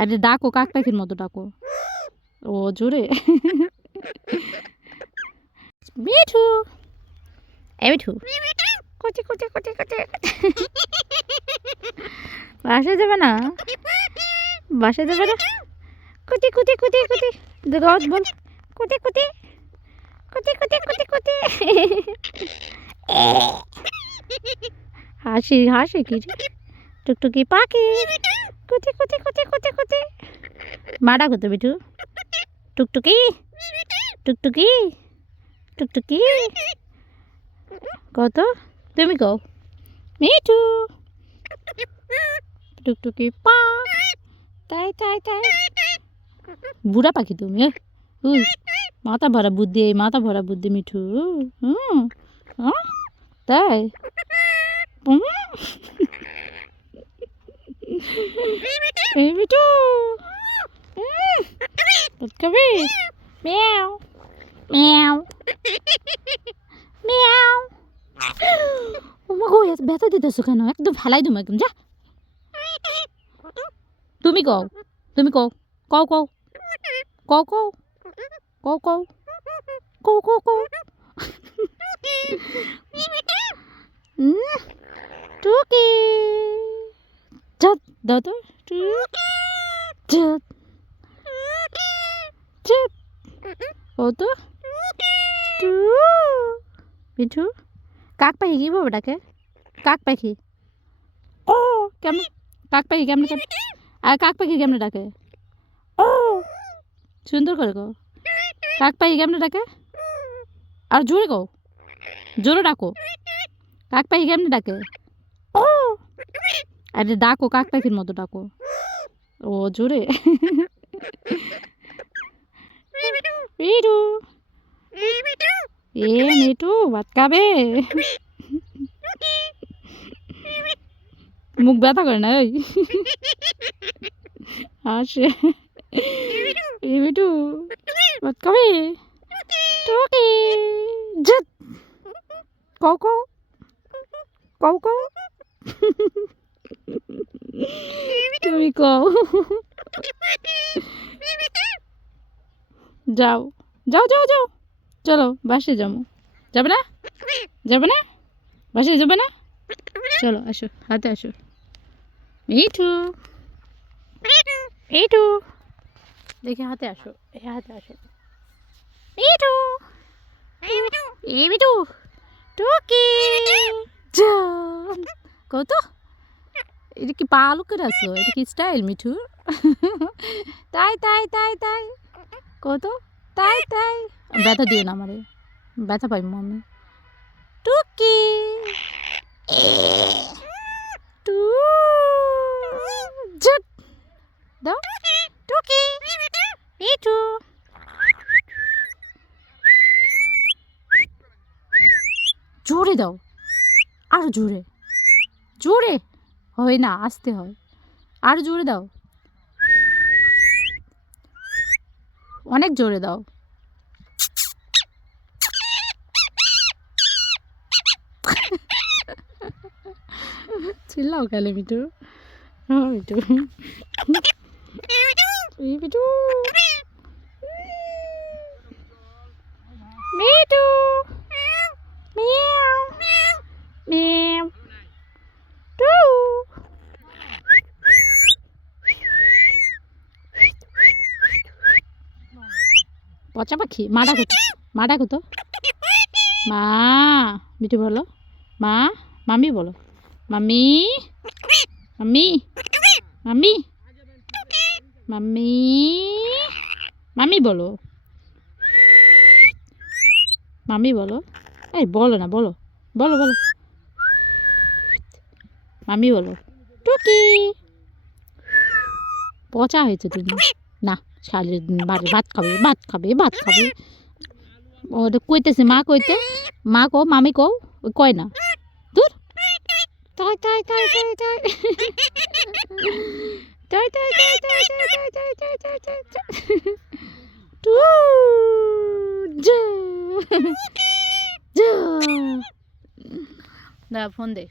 আরে ডাকো কাক পাখির মতো ডাকো। ও জোরে। মিঠু। এ মিঠু। কোচে কোচে কোচে কোচে। বাসায় যাবে না? বাসায় যাবে না? কুতি কুতি কুতি কুতি গদ বল কুতি কুতি কুতি কুতি কুতি কুতি হাসি হাসি কি টুকটুকি পাখি। কুতি কুতি কুতি কুতি কুতি মাডা কত বিটু টুকটুকি টুকটুকি টুকটুকি। কত? তুমি কও। মিঠু টুকটুকি পা। তাই তাই তাই। বুড়া পাখি তুমি? উই, মাথা ভরা বুদ্ধি, মাথা ভরা বুদ্ধি, মিঠু। হুম? তাই হুম? এই মিঠু দুধ খাবি মিয়াও মিয়াও মিয়াও ওমা গো ব্যথা দিতেছো কেন? একদম ফেলাই তুমি একদম যা। তুমি কও তুমি কও কও কও কও কও কও কও কও কও কও। টুকি। চাঁদ দাও তো। ও তো মিঠু কাক পাখি কি বাবা ডাকে? কাক পাখি ও, কেমন? কাক পাখি কেমন আর কাক পাখি কেমনে ডাকে? ও, সুন্দর করে কো কাক পাখি কেমনে ডাকে? আর জোরে কও। জোরে ডাকো। কাক পাখি কেমনে ডাকে? ও। আরে ডাকো কাক পাখির মতো ডাকো। ও, জোরে। মিঠু এ মিঠু ভাত খাবে? মুখ ব্যথা করে না ওই? আসে। এ মিঠু ভাত খাবে? টুকি জত কও কও। কও কও। তুমি কও। যাও যাও যাও যাও। চলো, বাসে যাব। যাবে না? যাবে না? বাসে যাবে না? চলো, আসো, হাতে আসো। মিঠু মিঠু দেখি, হাতে আসো। হাতে আসো। মিঠু এই মিঠু টুকি কত? এটা কি পালু করে আছো? এটা কি স্টাইল মিঠু? তাই তাই তাই তাই। কত? তাই তাই। ব্যথা দিও না আমারে। ব্যথা পাই মনে টুকি। টু। জট দাও। টুকি। মিঠু। জোরে দাও। আর জোরে। জোরে। হয় না, আসতে হয়। আর জোরে দাও। অনেক জোরে দাও। চিল্লাও কালে মিটু মিটু মিটু মিটু পচা পাখি? মা ডাকো তো মা ডাকো তো মা, মিঠু বলো মা মামি বলো। মামি মামি মামি মামি মামি বলো। মামি বলো। এই, বলো না, বলো। বলো বলো। মামি বলো। টুকি। পচা হয়েছে তুমি না শালের বাড়ি ভাত খাবে ভাত খাবে ভাত খাবে ওটা কইতেছে মা কইতে মা কও মামি কও ওই কয় না দূর তাই দা ফোন দে